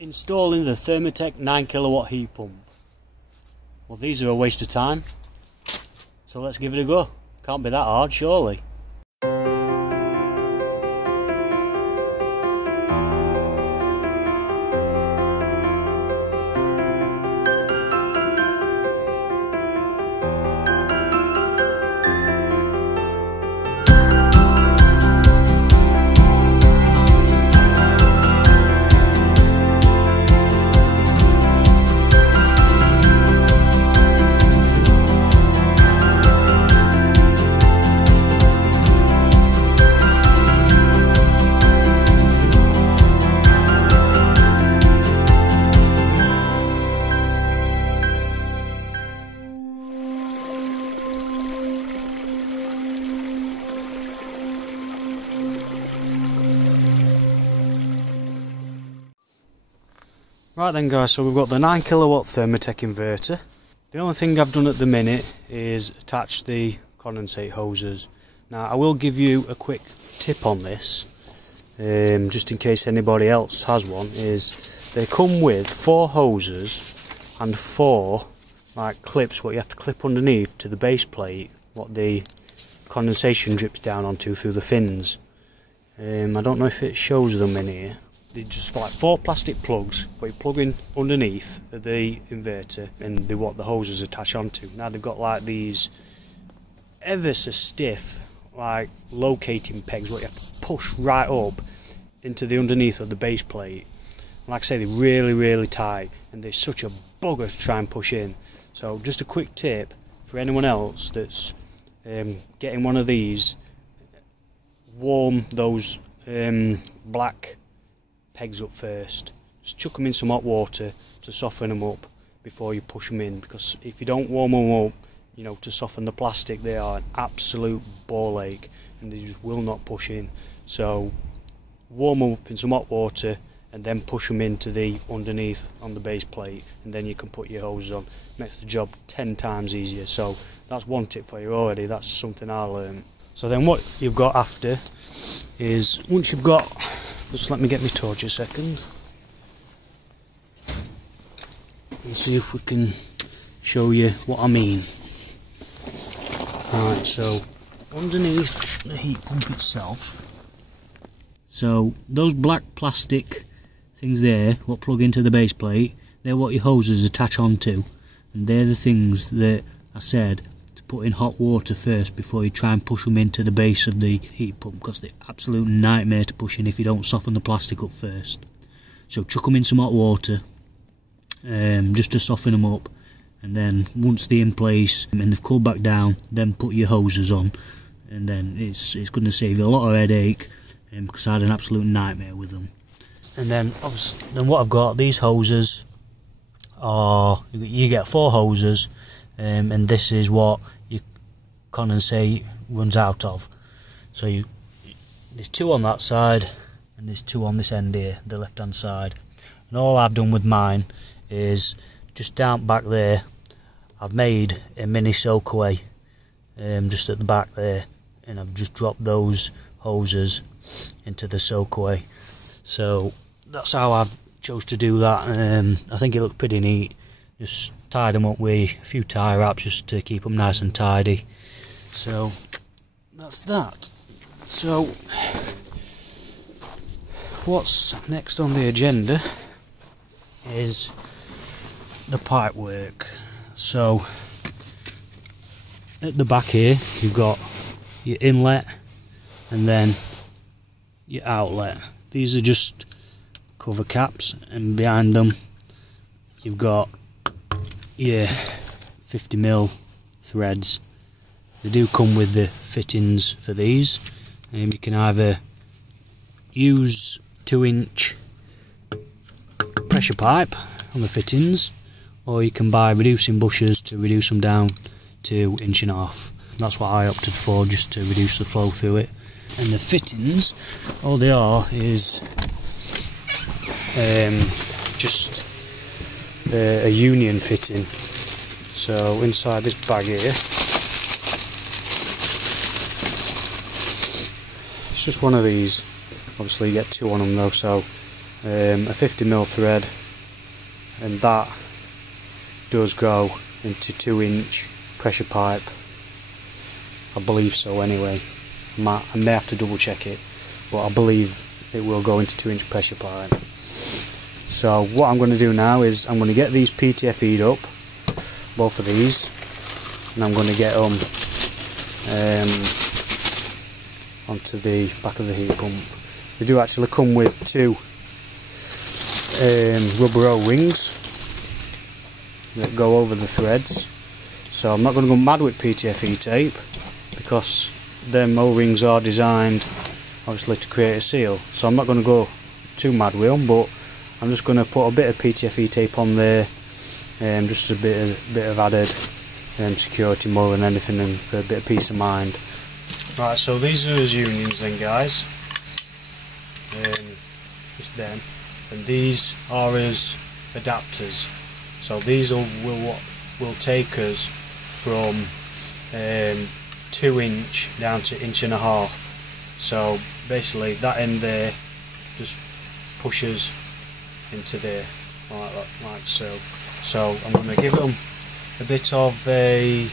Installing the ThermoTec 9kw heat pump. Well, these are a waste of time, so let's give it a go. Can't be that hard, surely. Right then guys, so we've got the 9kw ThermoTec inverter. The only thing I've done at the minute is attach the condensate hoses. Now I will give you a quick tip on this, just in case anybody else has one, is they come with 4 hoses and 4 like clips what you have to clip underneath to the base plate, what the condensation drips down onto through the fins. I don't know if it shows them in here. They're just like 4 plastic plugs where you plug in underneath the inverter and they what the hoses attach onto. Now they've got like these ever so stiff like locating pegs what you have to push right up into the underneath of the base plate. Like I say, they're really tight and they're such a bugger to try and push in. So just a quick tip for anyone else that's getting one of these: warm those black pegs up first. Just chuck them in some hot water to soften them up before you push them in, because if you don't warm them up, you know, to soften the plastic, they are an absolute ball ache and they just will not push in. So warm them up in some hot water and then push them into the underneath on the base plate, and then you can put your hoses on. Makes the job 10 times easier. So that's one tip for you already. That's something I learned. So then what you've got after is, once you've got, just let me get my torch a second and see if we can show you what I mean. Right, so underneath the heat pump itself, so those black plastic things there, what plug into the base plate, they're what your hoses attach onto, and they're the things that I said to put in hot water first before you try and push them into the base of the heat pump, because they're absolute nightmare to push in if you don't soften the plastic up first. So chuck them in some hot water just to soften them up, and then once they're in place and they've cooled back down, then put your hoses on, and then it's going to save you a lot of headache, because I had an absolute nightmare with them. And then obviously, then what I've got, these hoses are, you get 4 hoses, and this is what your condensate runs out of. So there's 2 on that side and there's 2 on this end here, the left hand side. And all I've done with mine is just down back there, I've made a mini soakaway just at the back there, and I've just dropped those hoses into the soakaway. So that's how I've chose to do that. I think it looked pretty neat. Just tied them up with a few tie wraps just to keep them nice and tidy. So that's that. So what's next on the agenda is the pipe work. So at the back here you've got your inlet and then your outlet. These are just cover caps, and behind them you've got your 50mm threads. They do come with the fittings for these, and you can either use 2-inch pressure pipe on the fittings, or you can buy reducing bushes to reduce them down to 1.5 inches. That's what I opted for, just to reduce the flow through it. And the fittings, all they are is just a union fitting. So inside this bag here, it's just one of these. Obviously you get 2 on them though, so a 50mm thread, and that does go into 2-inch pressure pipe. I believe so anyway. I may have to double check it, but I believe it will go into 2-inch pressure pipe. So what I'm going to do now is I'm going to get these PTFE'd up, both of these, and I'm going to get them onto the back of the heat pump. They do actually come with 2 rubber O-rings that go over the threads, so I'm not going to go mad with PTFE tape, because them O-rings are designed obviously to create a seal, so I'm not going to go too mad with them, but I'm just going to put a bit of PTFE tape on there, just a bit of added security more than anything, and for a bit of peace of mind. Right, so these are as unions then, guys, just them, and these are as adapters. So these will take us from 2-inch down to 1.5 inches. So basically that end there just pushes into there, like so. So I'm going to give them a bit of a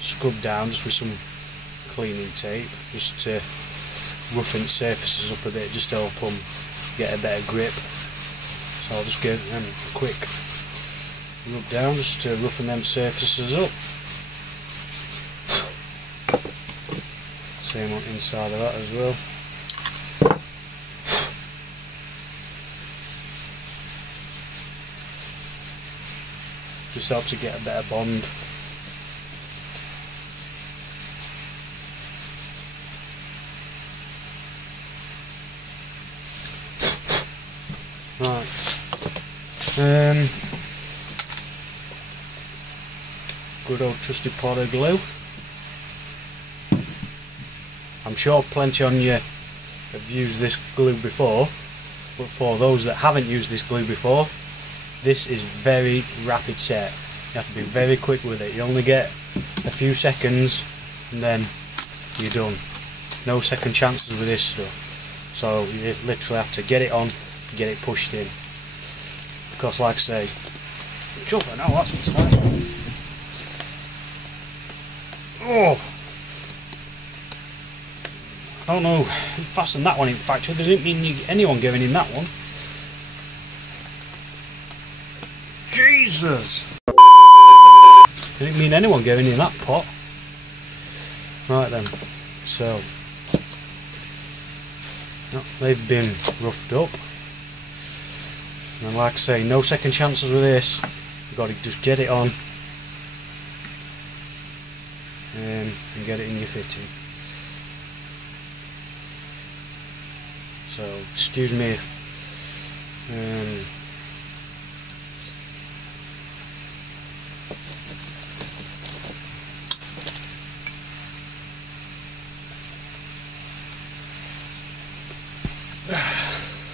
scrub down just with some cleaning tape, just to roughen surfaces up a bit, just to help them get a better grip. So I'll just give them a quick rub down just to roughen them surfaces up. Same on inside of that as well. Just helps to get a better bond. Right. Good old trusty pot of glue. I'm sure plenty on you have used this glue before, but for those that haven't used this glue before, this is very rapid set. You have to be very quick with it. You only get a few seconds and then you're done. No second chances with this stuff. So you literally have to get it on, get it pushed in. Because like I say, jumping, oh that's tight. Oh! I don't know who fastened that one in factory. They didn't mean anyone going in that one. Jesus! They didn't mean anyone going in that pot. Right then, so they've been roughed up. And like I say, no second chances with this. You've got to just get it on and get it in your fitting. So excuse me if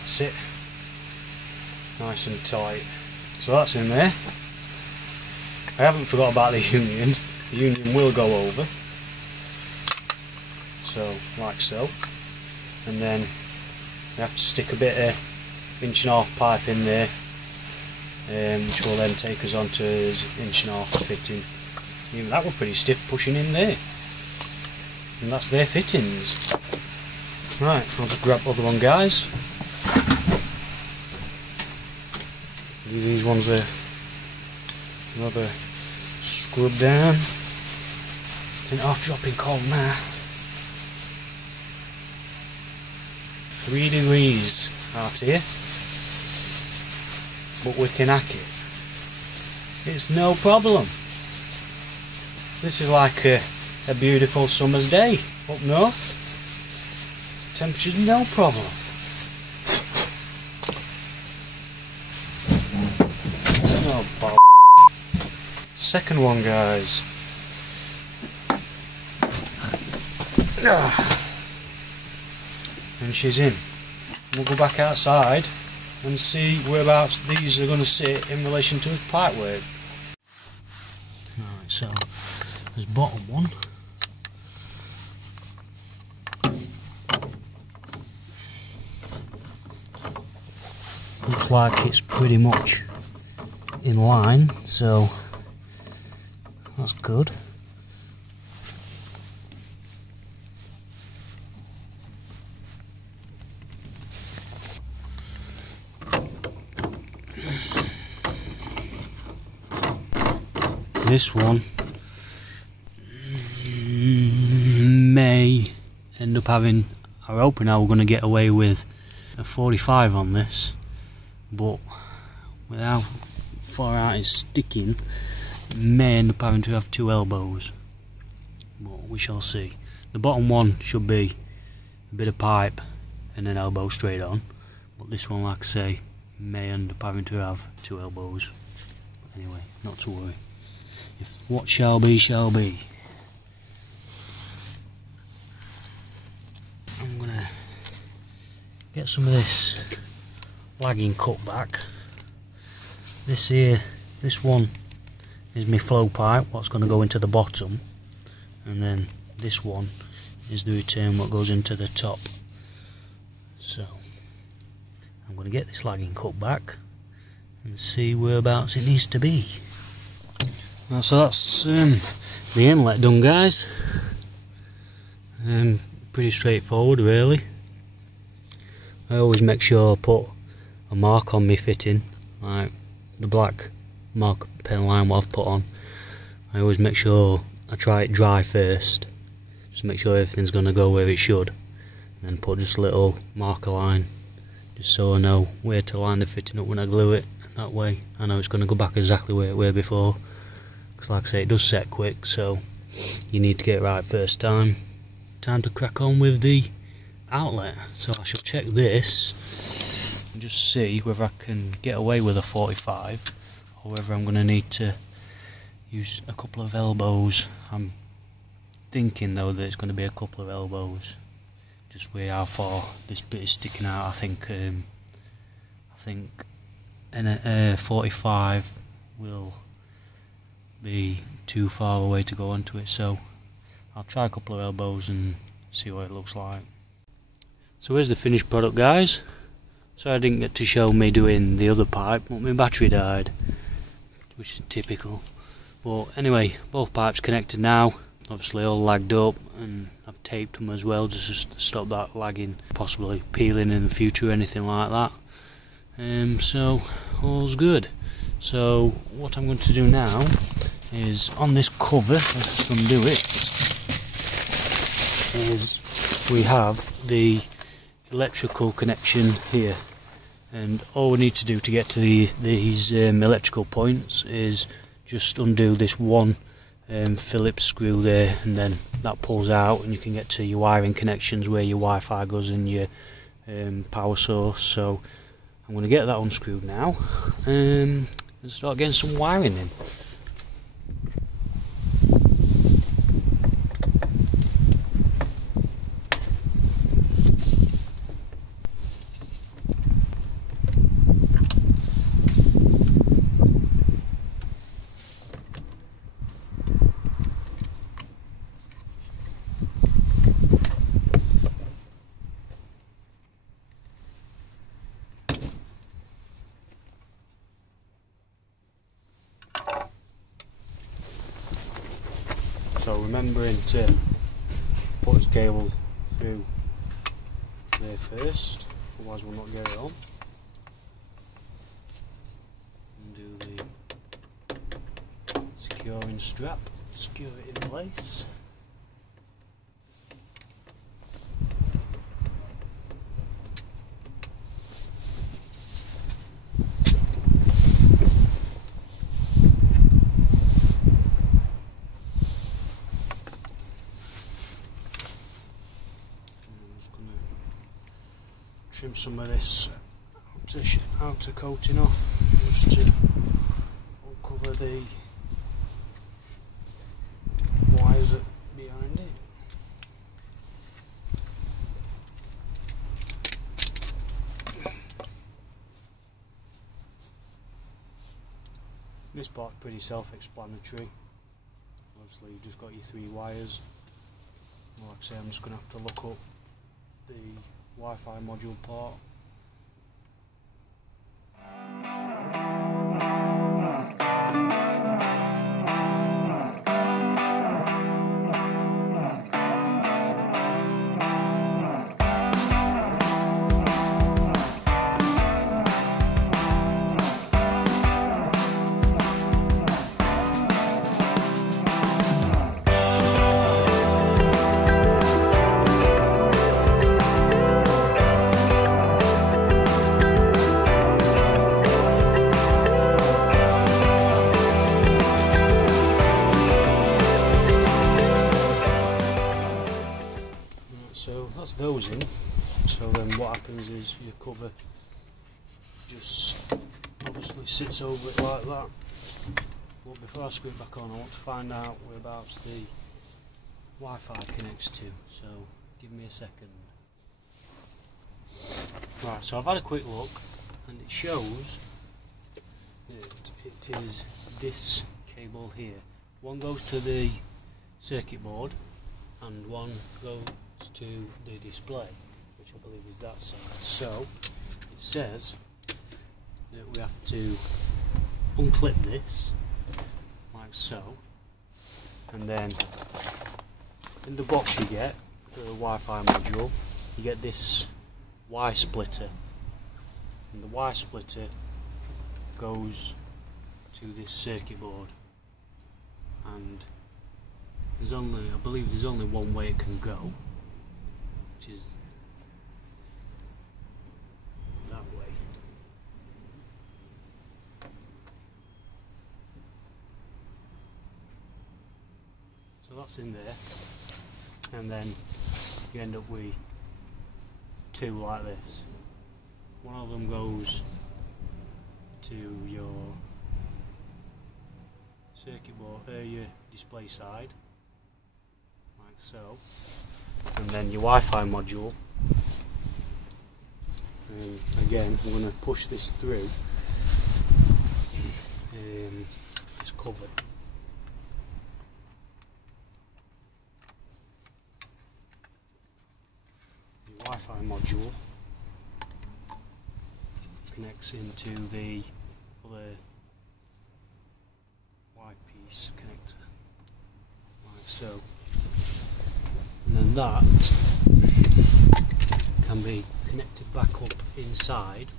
sit nice and tight. So that's in there. I haven't forgot about the union. The union will go over. So like so. And then you have to stick a bit of 1.5 inch pipe in there, which will then take us onto his 1.5 inch fitting. Even that was pretty stiff pushing in there. And that's their fittings. Right, I'll just grab the other one, guys. Give these ones another scrub down. Didn't half drop in cold now. 3 degrees out here, but we can hack it. It's no problem. This is like a beautiful summer's day up north. Temperature's no problem. Oh, second one, guys. And she's in. We'll go back outside and see whereabouts these are going to sit in relation to his pipe work. Right, so there's bottom one. looks like it's pretty much in line, so that's good. This one may end up having, I'm hoping now we're going to get away with a 45 on this, but with how far out it's sticking, it may end up having to have 2 elbows, but we shall see. The bottom one should be a bit of pipe and an elbow straight on, but this one, like I say, may end up having to have 2 elbows. But anyway, not to worry. If what shall be, shall be. I'm gonna get some of this lagging cut back. This here, this one is my flow pipe, what's going to go into the bottom, and then this one is the return what goes into the top. So I'm going to get this lagging cut back and see whereabouts it needs to be. So that's the inlet done, guys. Pretty straightforward really. I always make sure I put a mark on my fitting, like the black mark pen line what I've put on. I always make sure I try it dry first, just make sure everything's going to go where it should, and then put just a little marker line just so I know where to line the fitting up when I glue it, and that way I know it's going to go back exactly where it were before. Because like I say, it does set quick, so you need to get it right first time. Time to crack on with the outlet. So I shall check this and just see whether I can get away with a 45 or whether I'm going to need to use a couple of elbows. I'm thinking though that it's going to be a couple of elbows, just where how far this bit is sticking out. I think a 45 will be too far away to go onto it, so I'll try a couple of elbows and see what it looks like. So here's the finished product, guys. So I didn't get to show me doing the other pipe, but my battery died, which is typical. But anyway, both pipes connected now, obviously all lagged up, and I've taped them as well just to stop that lagging, possibly peeling in the future or anything like that. So all's good. So what I'm going to do now is on this cover, let's just undo it, is we have the electrical connection here, and all we need to do to get to these electrical points is just undo this one Phillips screw there, and then that pulls out and you can get to your wiring connections where your Wi-Fi goes and your power source. So I'm going to get that unscrewed now and start getting some wiring in. So remembering to put his cable through there first, otherwise we'll not get it on. And do the securing strap, secure it in place. Trim some of this outer coating off just to uncover the wires behind it. This part's pretty self-explanatory. Obviously you've just got your 3 wires. Like I say, I'm just going to have to look up the Wi-Fi module part. housing, so then what happens is your cover just obviously sits over it like that. But before I screw it back on, I want to find out whereabouts the Wi-Fi connects to, so give me a second. Right, so I've had a quick look and it shows that it is this cable here. One goes to the circuit board and one goes to the display, which I believe is that side. So it says that we have to unclip this like so, and then in the box you get the Wi-Fi module, you get this Y splitter, and the Y splitter goes to this circuit board, and there's only, I believe there's only one way it can go, which is that way. So that's in there, and then you end up with two like this. One of them goes to your circuit board, your display side, like so, and then your Wi-Fi module. And again, I'm going to push this through. It's covered. The Wi-Fi module connects into the other Y-piece connector, like so, and then that can be connected back up inside.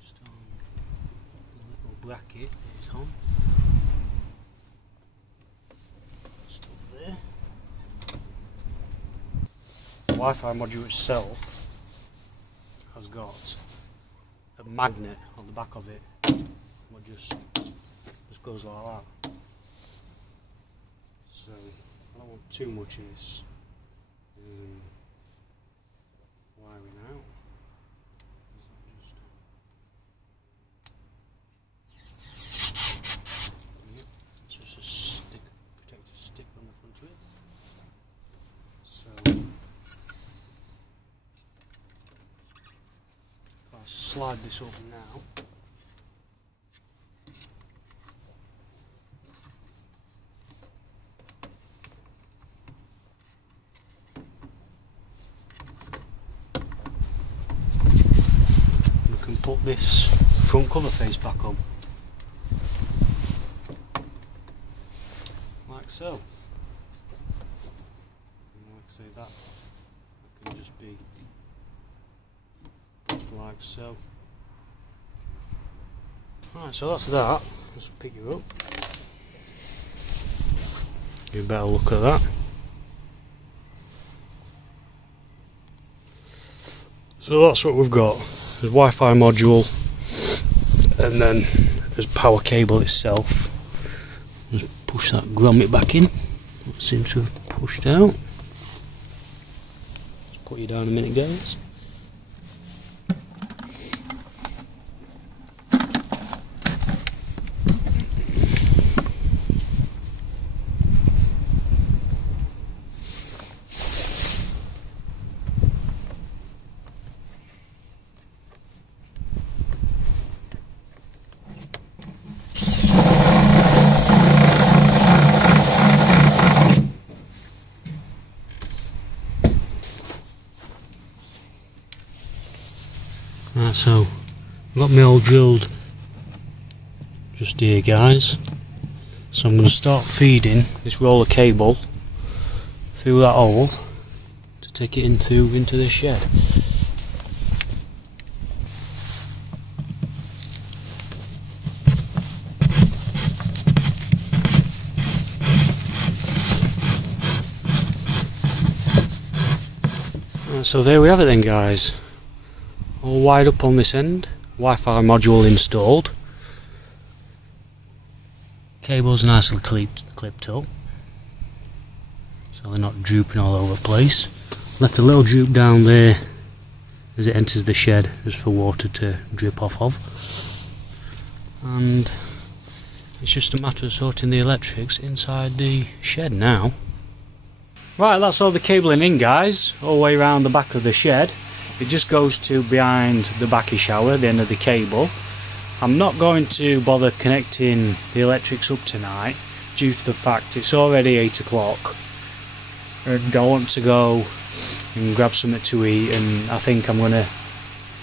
Just on the little bracket it's on. Just up there. The Wi-Fi module itself has got a magnet on the back of it, what just goes like that. So I don't want too much of this wiring out. Yep, it's just a stick, protective stick on the front of it. So if I slide this up now, put this front cover face back on, like so. And like I say, that can just be like so. Right, so that's that. Let's pick you up. Give a better look at that. So that's what we've got. There's Wi-Fi module, and then there's power cable itself. Just push that grommet back in. It seems to have pushed out. Just put you down a minute, guys. Right, so I've got my hole drilled just here, guys. So I'm going to start feeding this roll of cable through that hole to take it into the shed. Right, so there we have it then, guys. All wired up on this end, Wi-Fi module installed, cables nicely clipped up. so they're not drooping all over the place. Left a little droop down there as it enters the shed, just for water to drip off of. And it's just a matter of sorting the electrics inside the shed now. Right, that's all the cabling in, guys, all the way around the back of the shed. It just goes to behind the backy shower, the end of the cable. I'm not going to bother connecting the electrics up tonight due to the fact it's already 8 o'clock and I want to go and grab something to eat, and I think I'm going to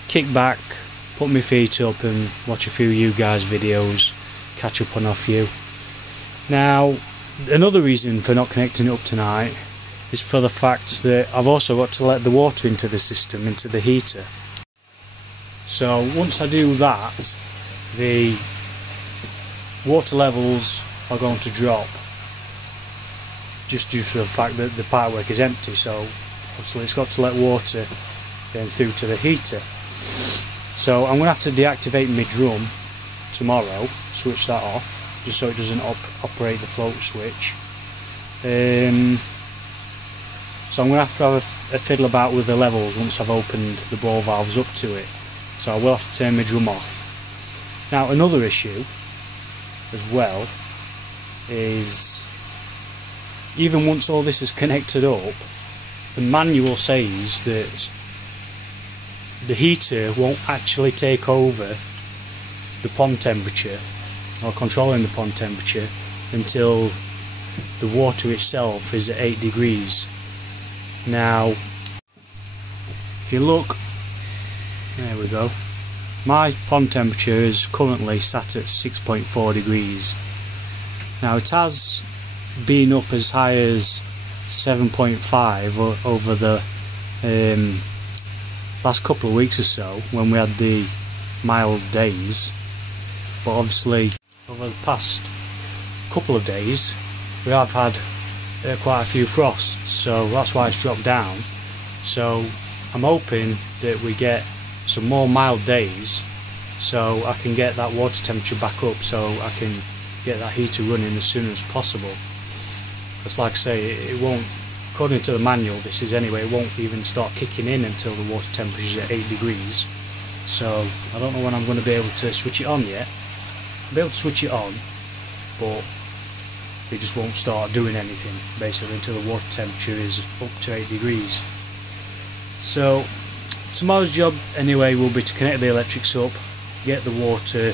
kick back, put my feet up and watch a few you guys videos, catch up on a few. Now, another reason for not connecting it up tonight is for the fact that I've also got to let the water into the system, into the heater. So once I do that, the water levels are going to drop, just due to the fact that the pipework is empty, so obviously it's got to let water then through to the heater. So I'm going to have to deactivate my drum tomorrow, switch that off, just so it doesn't operate the float switch. So I'm going to have a fiddle about with the levels once I've opened the ball valves up to it. So I will have to turn my drum off. Now, another issue as well is, even once all this is connected up, the manual says that the heater won't actually take over the pond temperature, or controlling the pond temperature, until the water itself is at 8 degrees. Now, if you look, there we go, my pond temperature is currently sat at 6.4 degrees. Now, it has been up as high as 7.5 over the last couple of weeks or so, when we had the mild days, but obviously over the past couple of days we have had quite a few frosts, so that's why it's dropped down. So I'm hoping that we get some more mild days so I can get that water temperature back up, so I can get that heater running as soon as possible. Because like I say, it won't, according to the manual this is anyway, it won't even start kicking in until the water temperature is at 8 degrees. So I don't know when I'm going to be able to switch it on yet. I'll be able to switch it on, but it just won't start doing anything basically until the water temperature is up to 8 degrees. So tomorrow's job anyway will be to connect the electrics up, get the water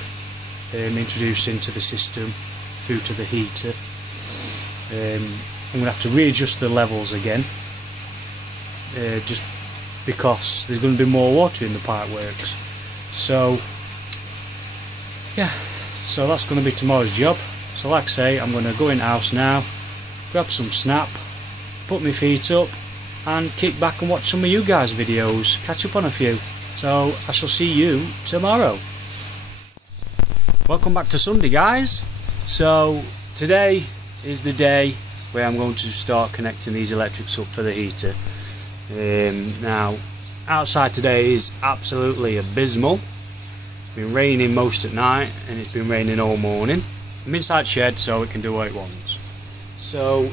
introduced into the system through to the heater. I'm going to have to readjust the levels again, just because there's going to be more water in the pipeworks. So yeah, so that's going to be tomorrow's job. So like I say, I'm going to go in the house now, grab some snap, put my feet up and kick back and watch some of you guys' videos, catch up on a few. So I shall see you tomorrow. Welcome back to Sunday, guys. So today is the day where I'm going to start connecting these electrics up for the heater. Now outside today is absolutely abysmal. It's been raining most at night and it's been raining all morning. I'm inside shed so it can do what it wants. So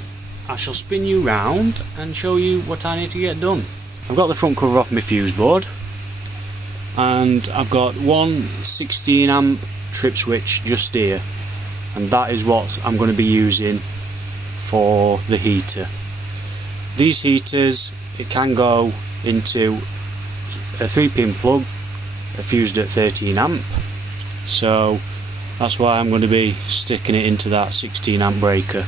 I shall spin you round and show you what I need to get done. I've got the front cover off my fuse board and I've got one 16 amp trip switch just here, and that is what I'm going to be using for the heater. These heaters, it can go into a 3-pin plug fused at 13 amp, so that's why I'm going to be sticking it into that 16 amp breaker.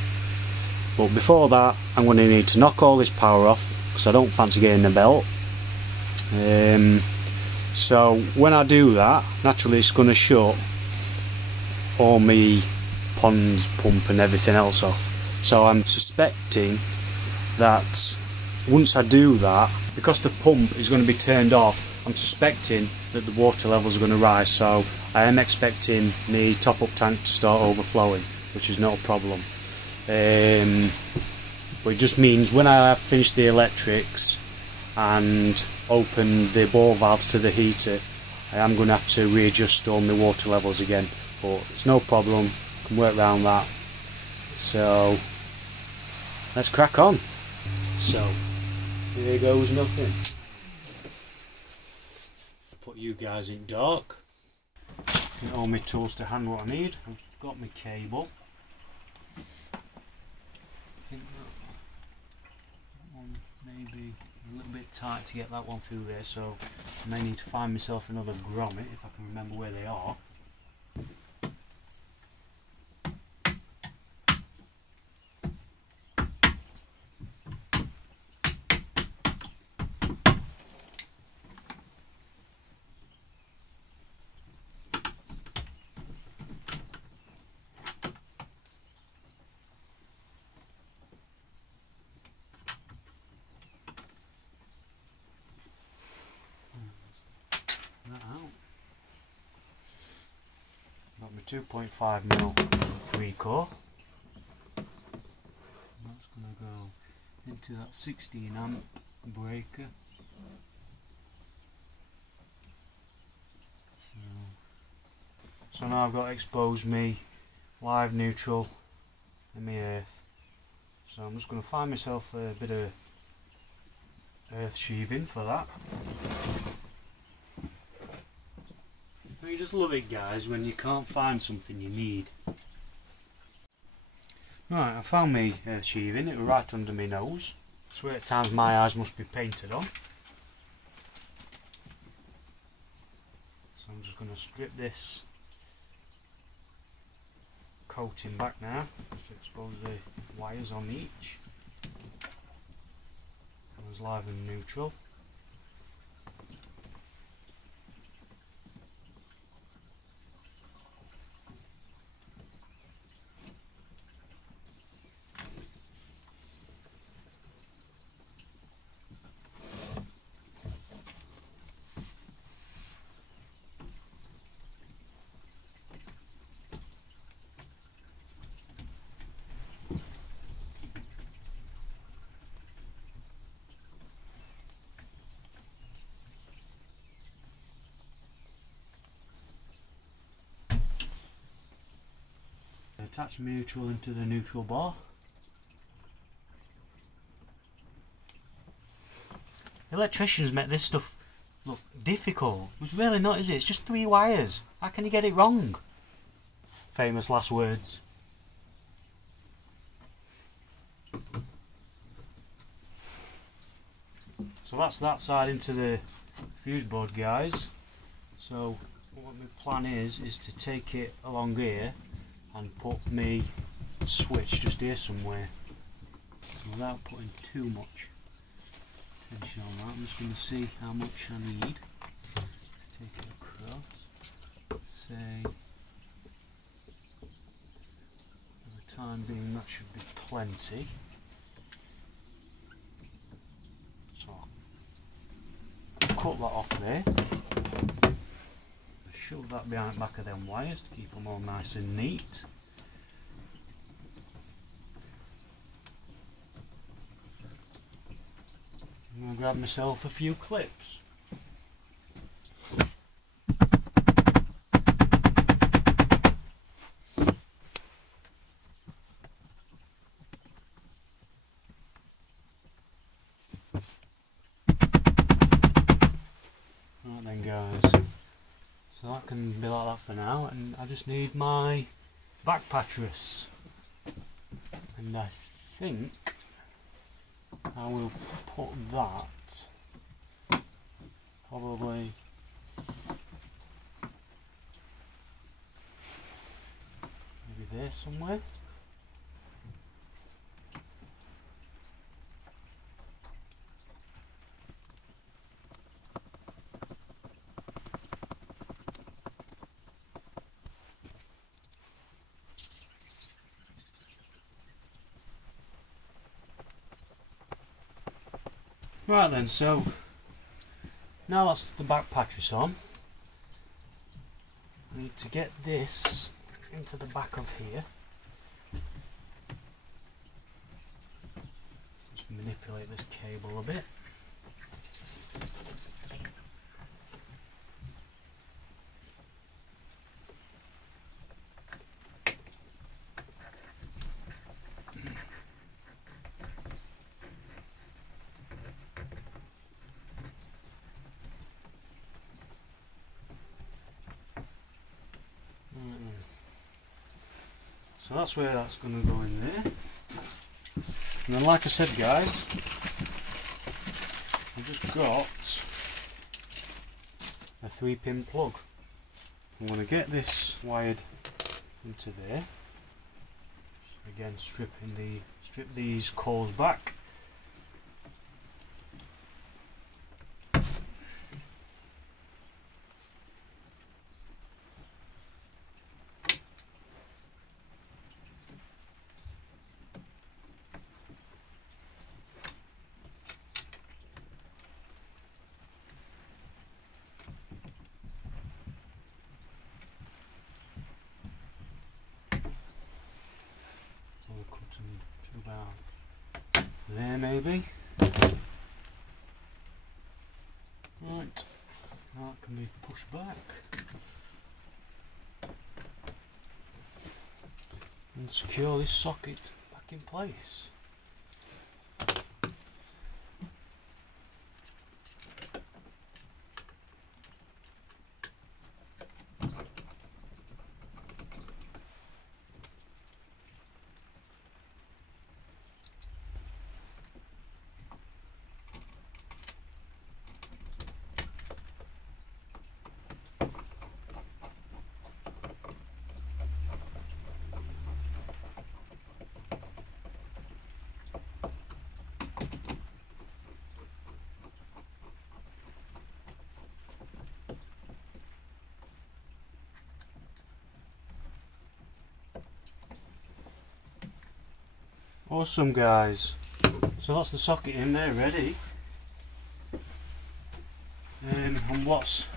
But before that I'm going to need to knock all this power off because I don't fancy getting the belt. So when I do that, naturally it's going to shut all my ponds, pump and everything else off. So I'm suspecting that once I do that, because the pump is going to be turned off, I'm suspecting that the water levels are going to rise. So I am expecting the top up tank to start overflowing, which is not a problem. But it just means when I have finished the electrics and open the ball valves to the heater, I am going to have to readjust all my water levels again. But it's no problem, I can work around that. So let's crack on. So here goes nothing. Put you guys in dark. Get all my tools to hand what I need. I've got my cable. I think that one may be a little bit tight to get that one through there, so I may need to find myself another grommet if I can remember where they are. Got my 2.5mm 3-core. That's going to go into that 16A breaker. So now I've got to expose me live neutral and my earth. So I'm just going to find myself a bit of earth sheathing for that. You just love it, guys, when you can't find something you need. Right, I found my earth sheathing. It was right under my nose. I swear at times my eyes must be painted on. So I'm just going to strip this coating back now, just to expose the wires on each. So it's live and neutral. Attach neutral into the neutral bar. Electricians make this stuff look difficult. It's really not, is it? It's just 3 wires. How can you get it wrong? Famous last words. So that's that side into the fuse board, guys. So what my plan is to take it along here and put me switch just here somewhere. So without putting too much tension on that, I'm just going to see how much I need. Let's take it across. Let's say, for the time being, that should be plenty. So I'll cut that off there. Shove that behind the back of them wires to keep them all nice and neat. I'm going to grab myself a few clips. Right then, guys. So that can be like that for now, and I just need my back pattress, and I think I will put that probably maybe there somewhere. Right then, so now that's the back pattress on, I need to get this into the back of here. Just manipulate this cable a bit. So that's where that's going to go in there. And then, like I said, guys, I've just got a 3-pin plug. I'm going to get this wired into there. Again, strip these coils back. To about there maybe. Right, that can be pushed back and secure this socket back in place. Awesome, guys. So that's the socket in there ready. And what's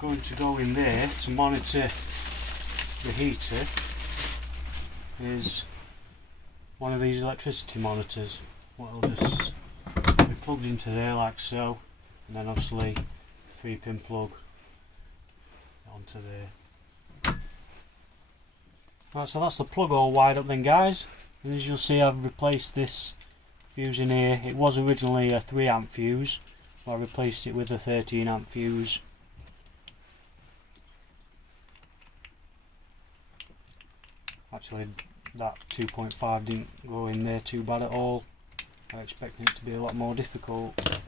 going to go in there to monitor the heater is one of these electricity monitors. What will just be plugged into there like so, and then obviously 3-pin plug onto there. Right, so that's the plug all wired up then, guys. And as you'll see, I've replaced this fuse in here. It was originally a 3 amp fuse, so I replaced it with a 13 amp fuse. Actually, that 2.5 didn't go in there too bad at all. I expected it to be a lot more difficult.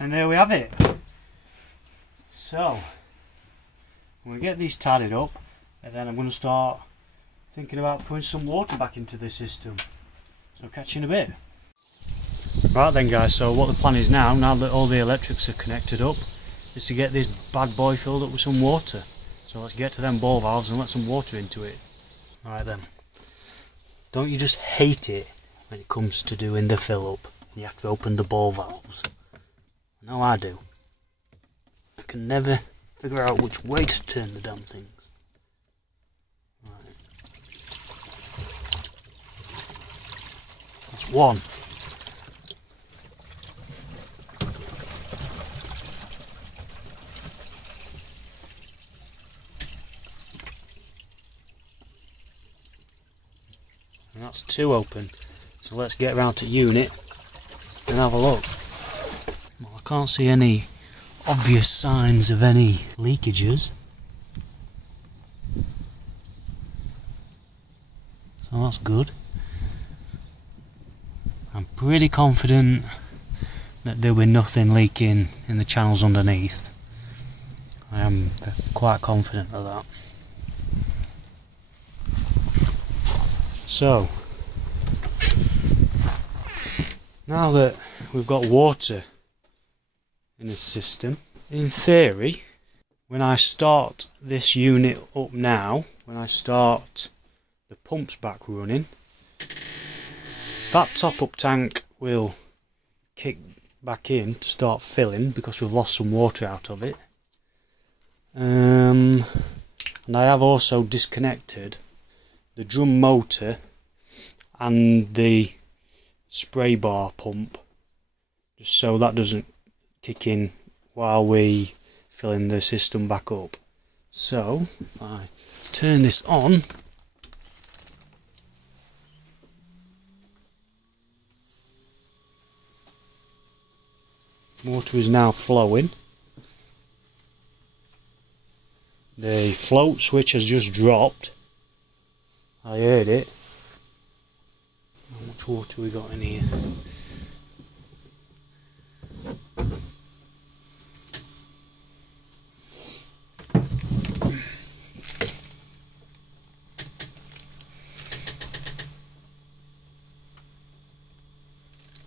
And there we have it. So, I'm going to get these tidied up, and then I'm going to start thinking about putting some water back into the system. So catch you in a bit. Right then, guys, so what the plan is now that all the electrics are connected up, is to get this bad boy filled up with some water. So let's get to them ball valves and let some water into it. Alright then. Don't you just hate it when it comes to doing the fill up and you have to open the ball valves? No, I do. I can never figure out which way to turn the damn things. Right. That's one. And that's 2 open. So let's get round to unit and have a look. Well, I can't see any obvious signs of any leakages. So that's good. I'm pretty confident that there'll be nothing leaking in the channels underneath. I am quite confident of that. So, now that we've got water in the system, in theory, when I start this unit up now, when I start the pumps back running, that top up tank will kick back in to start filling because we've lost some water out of it. And I have also disconnected the drum motor and the spray bar pump, just so that doesn't kick in while we filling the system back up. So if I turn this on, Water is now flowing. The float switch has just dropped. I heard it. How much water we got in here?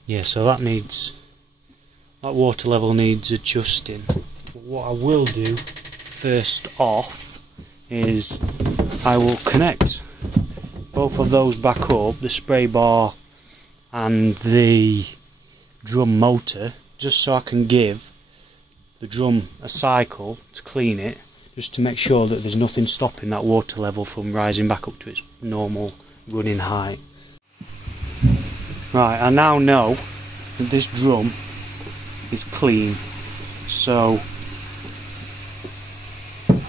Yeah, so that water level needs adjusting. But what I will do first off is I will connect both of those back up, the spray bar and the drum motor, just so I can give the drum a cycle to clean it, just to make sure that there's nothing stopping that water level from rising back up to its normal running height. Right, I now know that this drum is clean, so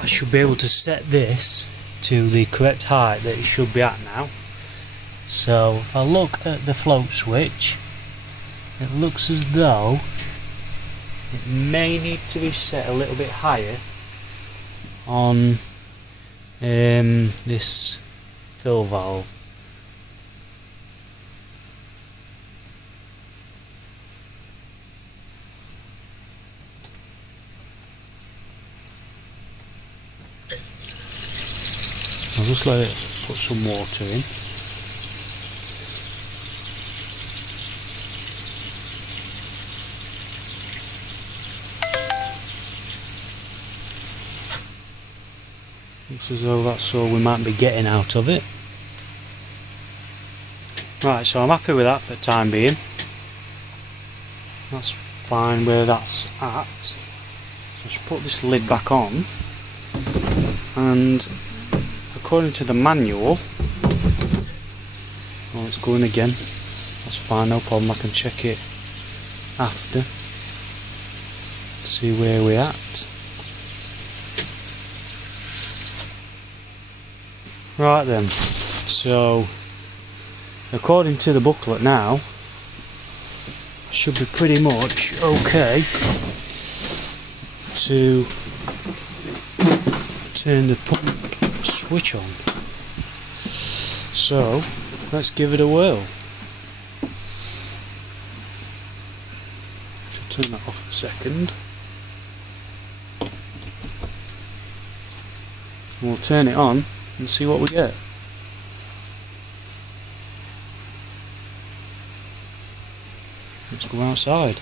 I should be able to set this to the correct height that it should be at now. So if I look at the float switch, it looks as though it may need to be set a little bit higher on this fill valve. I'll just let it put some water in. Looks as though that's all we might be getting out of it. Right, so I'm happy with that for the time being. That's fine where that's at. So just put this lid back on, and according to the manual, oh, it's going again. That's fine, no problem. I can check it after. See where we're at. Right then, so according to the booklet now, I should be pretty much okay to turn the pump switch on. So let's give it a whirl. Should turn that off a second. We'll turn it on and see what we get. Let's go outside.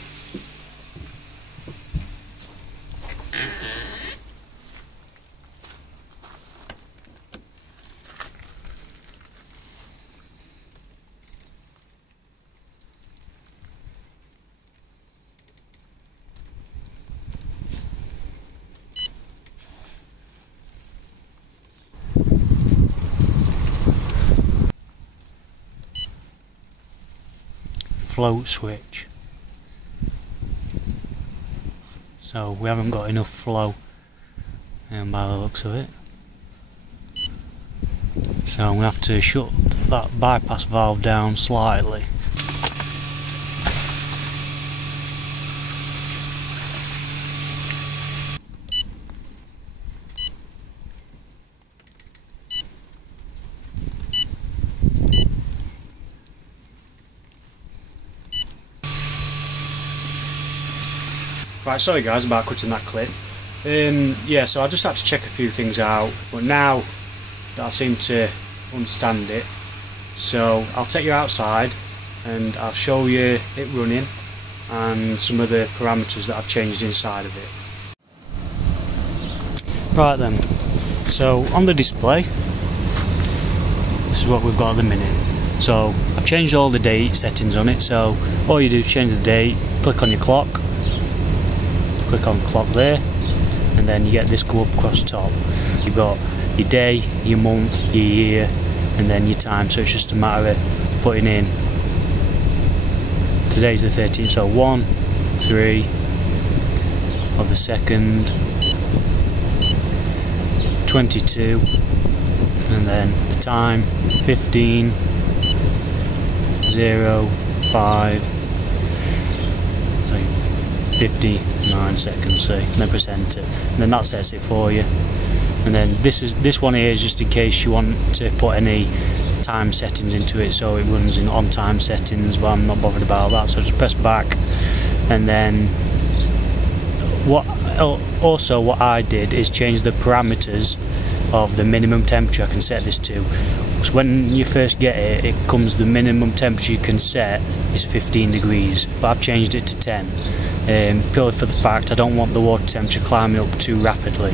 Float switch. So we haven't got enough flow by the looks of it. So I'm going to have to shut that bypass valve down slightly. Right, sorry guys about cutting that clip. Yeah, so I just had to check a few things out, but now that I seem to understand it, so I'll take you outside and I'll show you it running and some of the parameters that I've changed inside of it. Right then, so on the display, this is what we've got at the minute. So I've changed all the date settings on it, so all you do is change the date, click on your clock, click on clock there, and then you get this go up across the top. You've got your day, your month, your year, and then your time, so it's just a matter of putting in. Today's the 13th, so 1/3 of the second, 22, and then the time 15:05, so 59 seconds, see, and then press enter, and then that sets it for you. And then this one here is just in case you want to put any time settings into it, so it runs in on time settings, but I'm not bothered about that, so just press back. And then what I did is change the parameters of the minimum temperature I can set this to. So when you first get it, it comes, the minimum temperature you can set is 15 degrees, but I've changed it to 10, purely for the fact I don't want the water temperature climbing up too rapidly.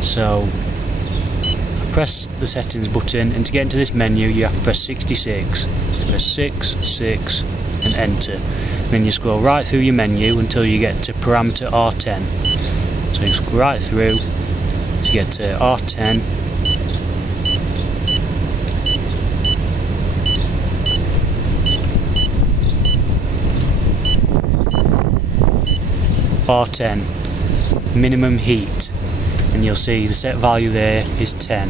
So I press the settings button, and to get into this menu you have to press 66. So press 6, 6 and enter. And then you scroll right through your menu until you get to parameter R10. So you scroll right through to get to R10. R10, minimum heat, and you'll see the set value there is 10.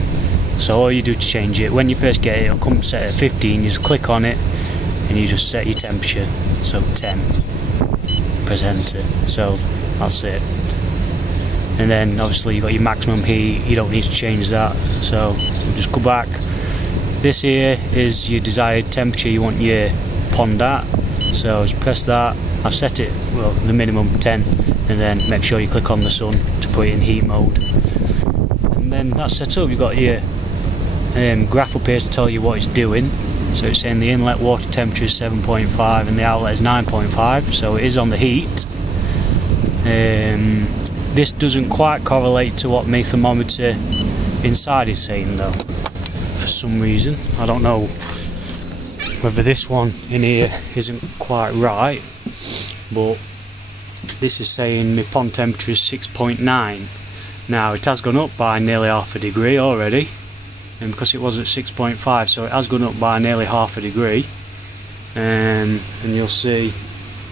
So all you do to change it, when you first get it, it'll come set at 15, you just click on it and you just set your temperature, so 10, press enter, so that's it. And then obviously you've got your maximum heat, you don't need to change that, so just go back. This here is your desired temperature you want your pond at, so just press that. I've set it, well, the minimum 10, and then make sure you click on the sun to put it in heat mode. And then that's set up. You've got your graph up here to tell you what it's doing. So it's saying the inlet water temperature is 7.5 and the outlet is 9.5, so it is on the heat. This doesn't quite correlate to what my thermometer inside is saying though, for some reason. I don't know whether this one in here isn't quite right, but this is saying my pond temperature is 6.9. Now it has gone up by nearly half a degree already, and because it was at 6.5, so it has gone up by nearly half a degree. And you'll see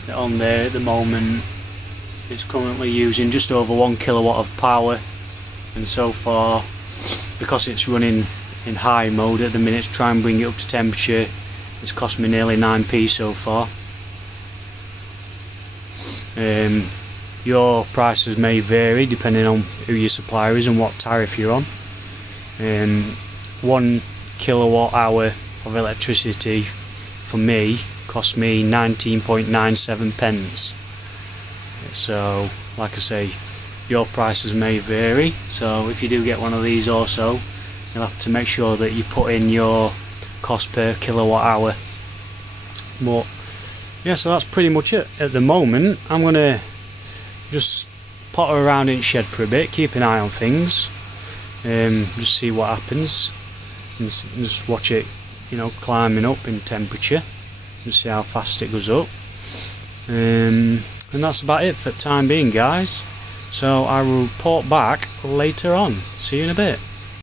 that on there at the moment it's currently using just over 1 kilowatt of power, and so far, because it's running in high mode at the minute to try and bring it up to temperature, it's cost me nearly 9p so far. Your prices may vary depending on who your supplier is and what tariff you're on. 1 kilowatt hour of electricity for me cost me 19.97 pence. So like I say, your prices may vary, so if you do get one of these also, you'll have to make sure that you put in your cost per kilowatt hour. But yeah, so that's pretty much it at the moment. I'm gonna just potter around in the shed for a bit, keep an eye on things, just see what happens, and just watch it, you know, climbing up in temperature, and see how fast it goes up. And that's about it for the time being, guys. So I will report back later on. See you in a bit.